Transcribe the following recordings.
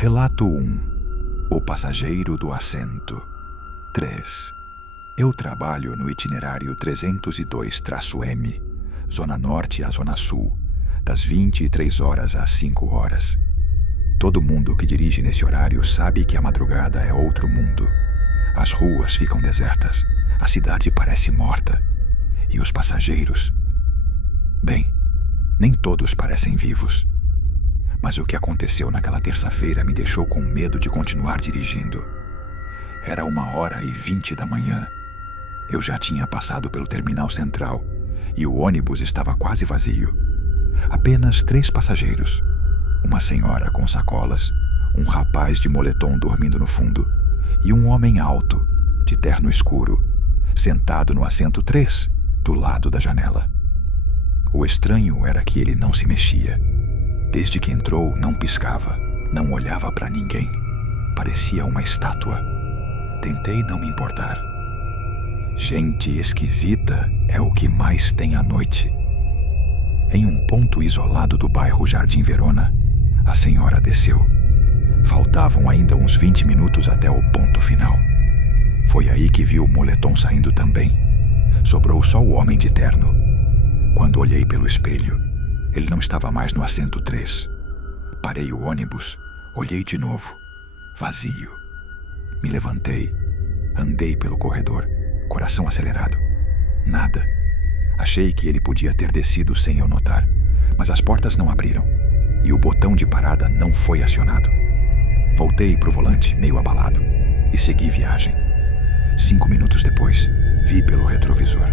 Relato 1. O passageiro do assento. 3. Eu trabalho no itinerário 302-M, Zona Norte à Zona Sul, das 23 horas às 5 horas. Todo mundo que dirige nesse horário sabe que a madrugada é outro mundo. As ruas ficam desertas, a cidade parece morta. E os passageiros? Bem, nem todos parecem vivos. Mas o que aconteceu naquela terça-feira me deixou com medo de continuar dirigindo. Era 1h20 da manhã. Eu já tinha passado pelo terminal central e o ônibus estava quase vazio. Apenas 3 passageiros. Uma senhora com sacolas, um rapaz de moletom dormindo no fundo e um homem alto, de terno escuro, sentado no assento 3, do lado da janela. O estranho era que ele não se mexia. Desde que entrou, não piscava, não olhava para ninguém. Parecia uma estátua. Tentei não me importar. Gente esquisita é o que mais tem à noite. Em um ponto isolado do bairro Jardim Verona, a senhora desceu. Faltavam ainda uns 20 minutos até o ponto final. Foi aí que viu o moletom saindo também. Sobrou só o homem de terno. Quando olhei pelo espelho, ele não estava mais no assento 3. Parei o ônibus, olhei de novo. Vazio. Me levantei, andei pelo corredor, coração acelerado. Nada. Achei que ele podia ter descido sem eu notar, mas as portas não abriram e o botão de parada não foi acionado. Voltei pro volante, meio abalado, e segui viagem. 5 minutos depois, vi pelo retrovisor.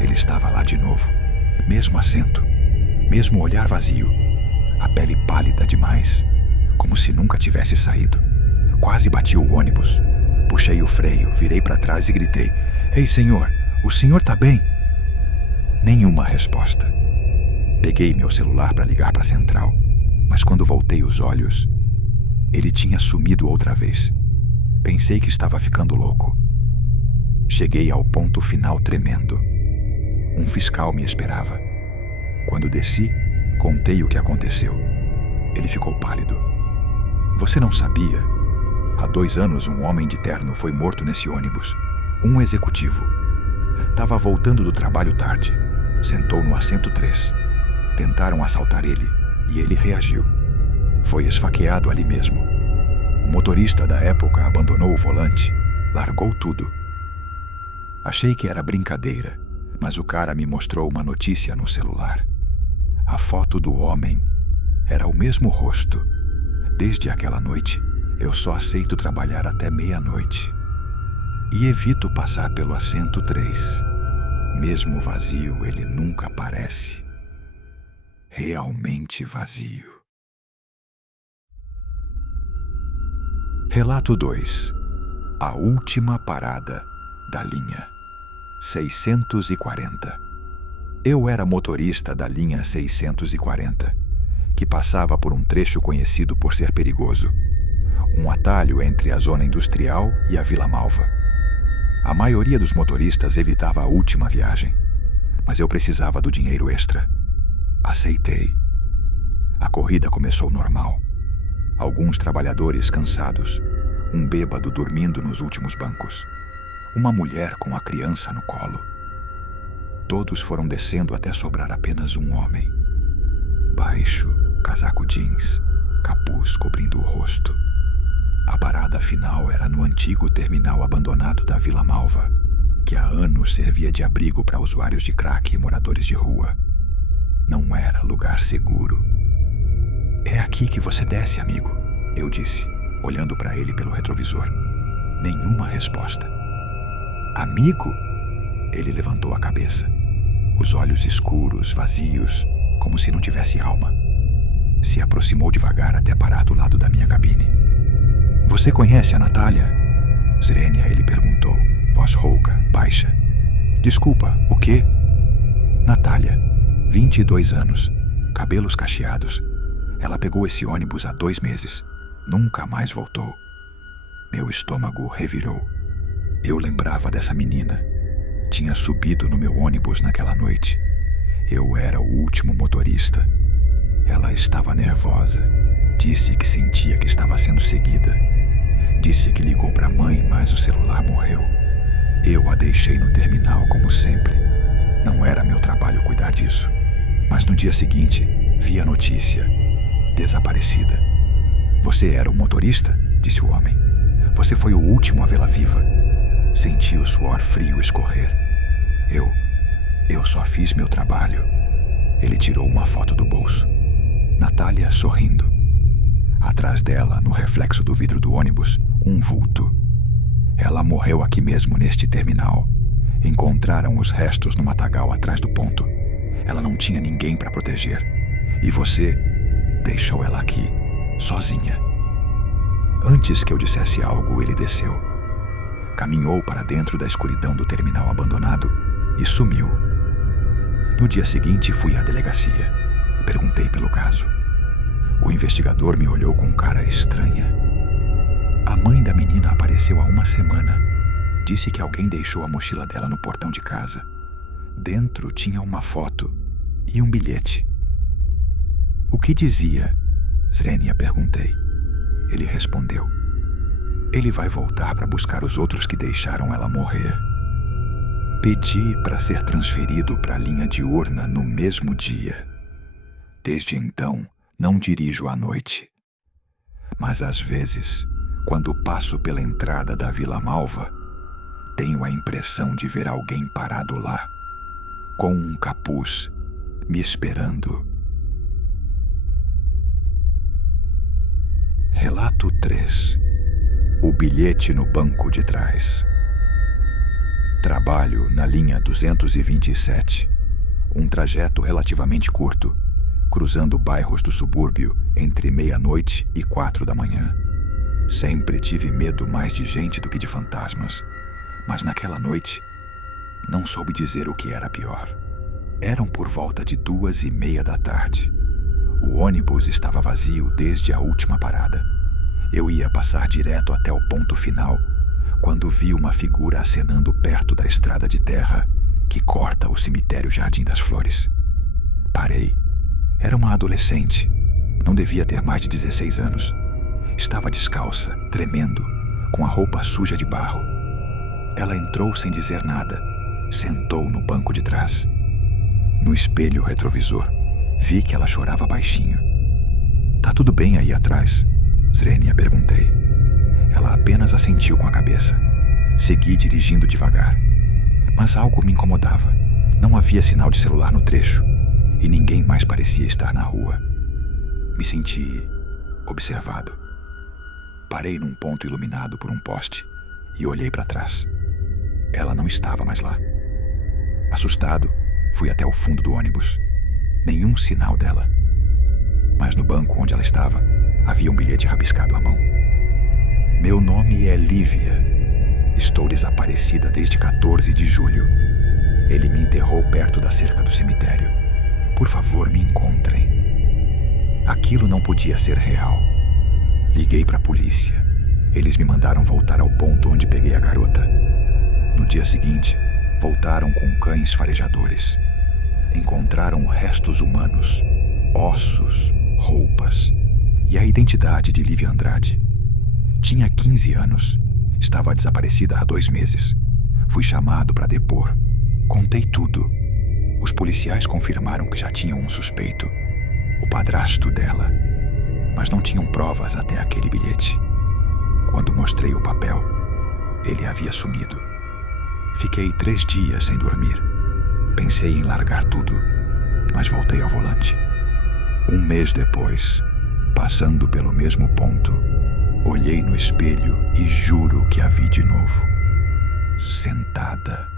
Ele estava lá de novo. Mesmo assento, mesmo olhar vazio, a pele pálida demais, como se nunca tivesse saído. Quase bati o ônibus. Puxei o freio, virei para trás e gritei: "Ei, senhor, o senhor tá bem?" Nenhuma resposta. Peguei meu celular para ligar para a central, mas quando voltei os olhos, ele tinha sumido outra vez. Pensei que estava ficando louco. Cheguei ao ponto final tremendo. Um fiscal me esperava. Quando desci, contei o que aconteceu. Ele ficou pálido. "Você não sabia? Há 2 anos um homem de terno foi morto nesse ônibus. Um executivo. Tava voltando do trabalho tarde. Sentou no assento 3. Tentaram assaltar ele e ele reagiu. Foi esfaqueado ali mesmo. O motorista da época abandonou o volante, largou tudo. Achei que era brincadeira, mas o cara me mostrou uma notícia no celular. A foto do homem era o mesmo rosto. Desde aquela noite, eu só aceito trabalhar até meia-noite. E evito passar pelo assento 3. Mesmo vazio, ele nunca aparece. Realmente vazio. Relato 2. A última parada da linha 640. Eu era motorista da linha 640, que passava por um trecho conhecido por ser perigoso. Um atalho entre a zona industrial e a Vila Malva. A maioria dos motoristas evitava a última viagem, mas eu precisava do dinheiro extra. Aceitei. A corrida começou normal. Alguns trabalhadores cansados, um bêbado dormindo nos últimos bancos, uma mulher com a criança no colo. Todos foram descendo até sobrar apenas um homem. Baixo, casaco jeans, capuz cobrindo o rosto. A parada final era no antigo terminal abandonado da Vila Malva, que há anos servia de abrigo para usuários de crack e moradores de rua. Não era lugar seguro. "É aqui que você desce, amigo", eu disse, olhando para ele pelo retrovisor. Nenhuma resposta. "Amigo?" Ele levantou a cabeça. Os olhos escuros, vazios, como se não tivesse alma. Se aproximou devagar até parar do lado da minha cabine. "Você conhece a Natália?" "Zrenia", ele perguntou, voz rouca, baixa. "Desculpa, o quê?" "Natália, 22 anos, cabelos cacheados. Ela pegou esse ônibus há 2 meses. Nunca mais voltou." Meu estômago revirou. Eu lembrava dessa menina. Tinha subido no meu ônibus naquela noite. Eu era o último motorista. Ela estava nervosa Disse que sentia que estava sendo seguida. Disse que ligou para a mãe, mas o celular morreu. Eu a deixei no terminal, como sempre. Não era meu trabalho cuidar disso. Mas no dia seguinte, vi a notícia. Desaparecida. Você era o motorista? Disse o homem. Você foi o último a vê-la viva. Senti o suor frio escorrer. Eu só fiz meu trabalho. Ele tirou uma foto do bolso. Natália sorrindo. Atrás dela, no reflexo do vidro do ônibus, um vulto. Ela morreu aqui mesmo, neste terminal. Encontraram os restos no matagal atrás do ponto. Ela não tinha ninguém para proteger. E você deixou ela aqui, sozinha. Antes que eu dissesse algo, ele desceu. Caminhou para dentro da escuridão do terminal abandonado e sumiu. No dia seguinte, fui à delegacia. Perguntei pelo caso. O investigador me olhou com cara estranha. A mãe da menina apareceu há uma semana. Disse que alguém deixou a mochila dela no portão de casa. Dentro tinha uma foto e um bilhete. O que dizia? Zrenia, perguntei. Ele respondeu. Ele vai voltar para buscar os outros que deixaram ela morrer. Pedi para ser transferido para a linha diurna no mesmo dia. Desde então, não dirijo à noite. Mas às vezes, quando passo pela entrada da Vila Malva, tenho a impressão de ver alguém parado lá, com um capuz, me esperando. Relato 3. O bilhete no banco de trás. Trabalho na linha 227, um trajeto relativamente curto, cruzando bairros do subúrbio entre 00:00 e 4 da manhã. Sempre tive medo mais de gente do que de fantasmas, mas naquela noite não soube dizer o que era pior. Eram por volta de 2:30 da tarde. O ônibus estava vazio desde a última parada. Eu ia passar direto até o ponto final, quando vi uma figura acenando perto da estrada de terra que corta o cemitério Jardim das Flores. Parei. Era uma adolescente. Não devia ter mais de 16 anos. Estava descalça, tremendo, com a roupa suja de barro. Ela entrou sem dizer nada. Sentou no banco de trás. No espelho retrovisor, vi que ela chorava baixinho. Tá tudo bem aí atrás? Zrenia, perguntei. Ela apenas assentiu com a cabeça. Segui dirigindo devagar. Mas algo me incomodava. Não havia sinal de celular no trecho e ninguém mais parecia estar na rua. Me senti observado. Parei num ponto iluminado por um poste e olhei para trás. Ela não estava mais lá. Assustado, fui até o fundo do ônibus. Nenhum sinal dela. Mas no banco onde ela estava, havia um bilhete rabiscado à mão. Meu nome é Lívia. Estou desaparecida desde 14 de julho. Ele me enterrou perto da cerca do cemitério. Por favor, me encontrem. Aquilo não podia ser real. Liguei para a polícia. Eles me mandaram voltar ao ponto onde peguei a garota. No dia seguinte, voltaram com cães farejadores. Encontraram restos humanos, ossos, roupas e a identidade de Lívia Andrade. Tinha 15 anos. Estava desaparecida há 2 meses. Fui chamado para depor. Contei tudo. Os policiais confirmaram que já tinham um suspeito, o padrasto dela, mas não tinham provas até aquele bilhete. Quando mostrei o papel, ele havia sumido. Fiquei 3 dias sem dormir. Pensei em largar tudo, mas voltei ao volante. 1 mês depois, passando pelo mesmo ponto, olhei no espelho e juro que a vi de novo. Sentada,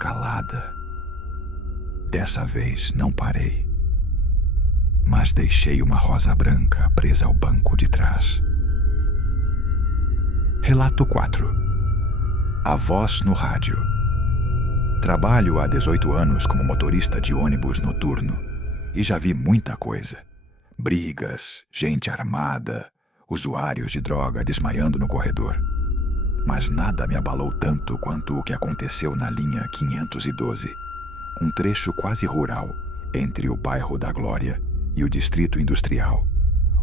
calada. Dessa vez não parei, mas deixei uma rosa branca presa ao banco de trás. Relato 4. A voz no rádio. Trabalho há 18 anos como motorista de ônibus noturno e já vi muita coisa. Brigas, gente armada, usuários de droga desmaiando no corredor. Mas nada me abalou tanto quanto o que aconteceu na linha 512, um trecho quase rural entre o bairro da Glória e o distrito industrial,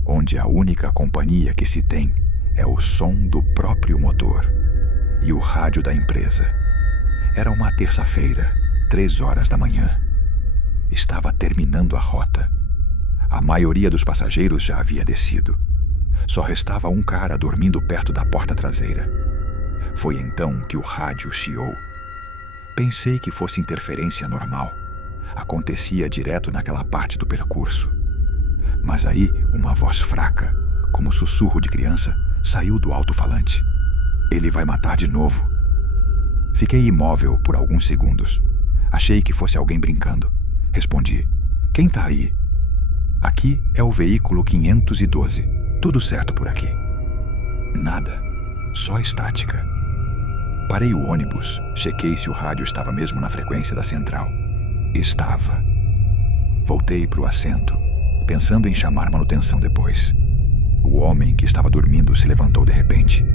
onde a única companhia que se tem é o som do próprio motor e o rádio da empresa. Era uma terça-feira, 3 horas da manhã. Estava terminando a rota. A maioria dos passageiros já havia descido. Só restava um cara dormindo perto da porta traseira. Foi então que o rádio chiou. Pensei que fosse interferência normal. Acontecia direto naquela parte do percurso. Mas aí, uma voz fraca, como sussurro de criança, saiu do alto-falante. Ele vai matar de novo. Fiquei imóvel por alguns segundos. Achei que fosse alguém brincando. Respondi: quem tá aí? Aqui é o veículo 512. Tudo certo por aqui. Nada. Só estática. Parei o ônibus. Chequei se o rádio estava mesmo na frequência da central. Estava. Voltei para o assento, pensando em chamar manutenção depois. O homem que estava dormindo se levantou de repente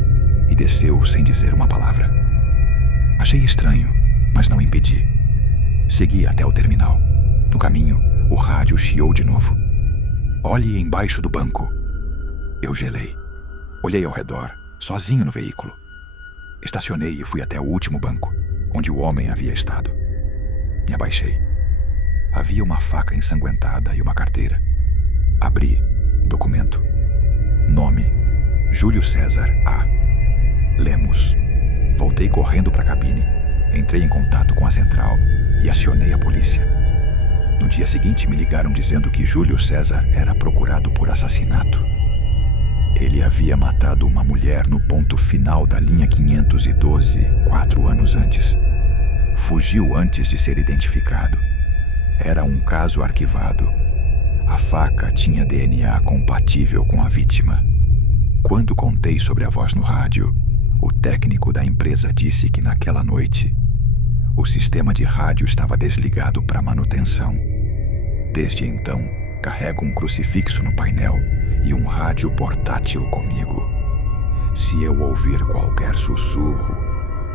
e desceu sem dizer uma palavra. Achei estranho, mas não impedi. Segui até o terminal. No caminho, o rádio chiou de novo. Olhe embaixo do banco. Eu gelei. Olhei ao redor, sozinho no veículo. Estacionei e fui até o último banco, onde o homem havia estado. Me abaixei. Havia uma faca ensanguentada e uma carteira. Abri. Documento. Nome: Júlio César A. Lemos. Voltei correndo para a cabine. Entrei em contato com a central e acionei a polícia. No dia seguinte me ligaram dizendo que Júlio César era procurado por assassinato. Ele havia matado uma mulher no ponto final da linha 512, 4 anos antes. Fugiu antes de ser identificado. Era um caso arquivado. A faca tinha DNA compatível com a vítima. Quando contei sobre a voz no rádio, o técnico da empresa disse que naquela noite o sistema de rádio estava desligado para manutenção. Desde então, carrego um crucifixo no painel e um rádio portátil comigo. Se eu ouvir qualquer sussurro,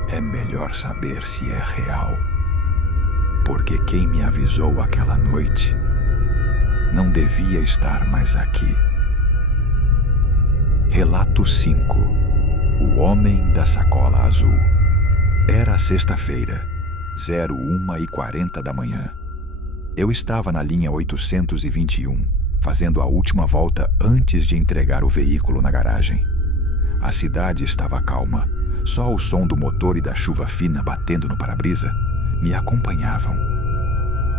é melhor saber se é real. Porque quem me avisou aquela noite não devia estar mais aqui. Relato 5. O Homem da Sacola Azul. Era sexta-feira, 01h40 da manhã. Eu estava na linha 821, fazendo a última volta antes de entregar o veículo na garagem. A cidade estava calma. Só o som do motor e da chuva fina batendo no para-brisa me acompanhavam.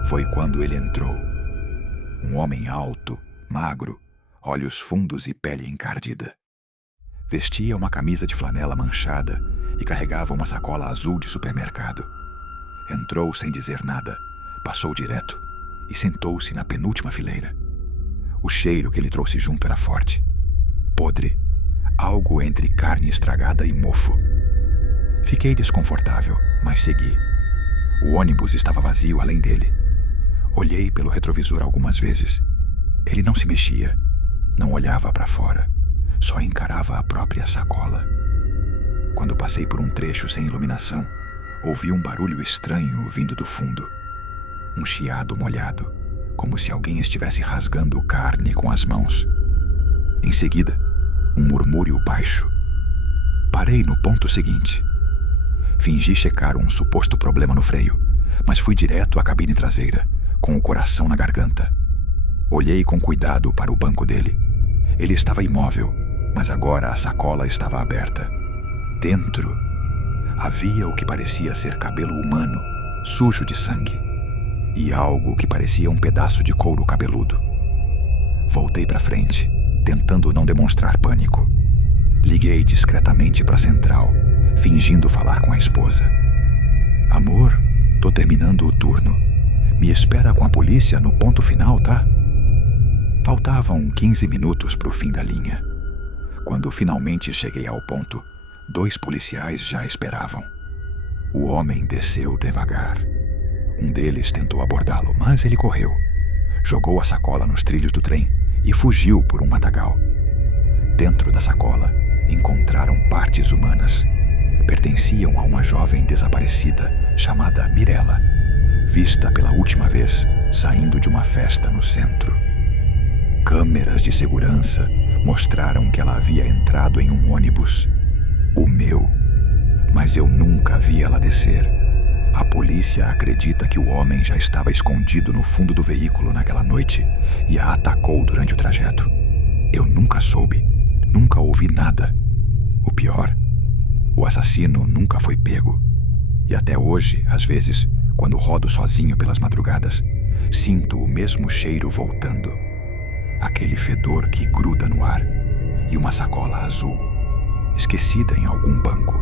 Foi quando ele entrou. Um homem alto, magro, olhos fundos e pele encardida. Vestia uma camisa de flanela manchada e carregava uma sacola azul de supermercado. Entrou sem dizer nada, passou direto e sentou-se na penúltima fileira. O cheiro que ele trouxe junto era forte, podre, algo entre carne estragada e mofo. Fiquei desconfortável, mas segui. O ônibus estava vazio além dele. Olhei pelo retrovisor algumas vezes. Ele não se mexia, não olhava para fora, só encarava a própria sacola. Quando passei por um trecho sem iluminação, ouvi um barulho estranho vindo do fundo. Um chiado molhado, como se alguém estivesse rasgando carne com as mãos. Em seguida, um murmúrio baixo. Parei no ponto seguinte. Fingi checar um suposto problema no freio, mas fui direto à cabine traseira, com o coração na garganta. Olhei com cuidado para o banco dele. Ele estava imóvel, mas agora a sacola estava aberta. Dentro, havia o que parecia ser cabelo humano, sujo de sangue, e algo que parecia um pedaço de couro cabeludo. Voltei para frente, tentando não demonstrar pânico. Liguei discretamente para a central, fingindo falar com a esposa. Amor, tô terminando o turno. Me espera com a polícia no ponto final, tá? Faltavam 15 minutos para o fim da linha. Quando finalmente cheguei ao ponto, 2 policiais já esperavam. O homem desceu devagar. Um deles tentou abordá-lo, mas ele correu. Jogou a sacola nos trilhos do trem e fugiu por um matagal. Dentro da sacola, encontraram partes humanas. Pertenciam a uma jovem desaparecida chamada Mirella, vista pela última vez saindo de uma festa no centro. Câmeras de segurança mostraram que ela havia entrado em um ônibus, o meu, mas eu nunca vi ela descer. A polícia acredita que o homem já estava escondido no fundo do veículo naquela noite e a atacou durante o trajeto. Eu nunca soube, nunca ouvi nada. O pior, o assassino nunca foi pego. E até hoje, às vezes, quando rodo sozinho pelas madrugadas, sinto o mesmo cheiro voltando. Aquele fedor que gruda no ar e uma sacola azul, esquecida em algum banco.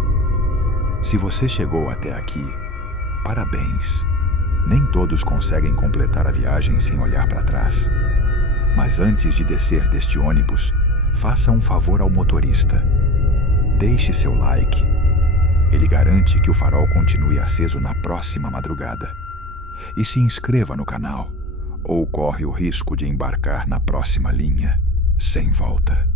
Se você chegou até aqui, parabéns. Nem todos conseguem completar a viagem sem olhar para trás. Mas antes de descer deste ônibus, faça um favor ao motorista. Deixe seu like. Ele garante que o farol continue aceso na próxima madrugada. E se inscreva no canal, ou corre o risco de embarcar na próxima linha, sem volta.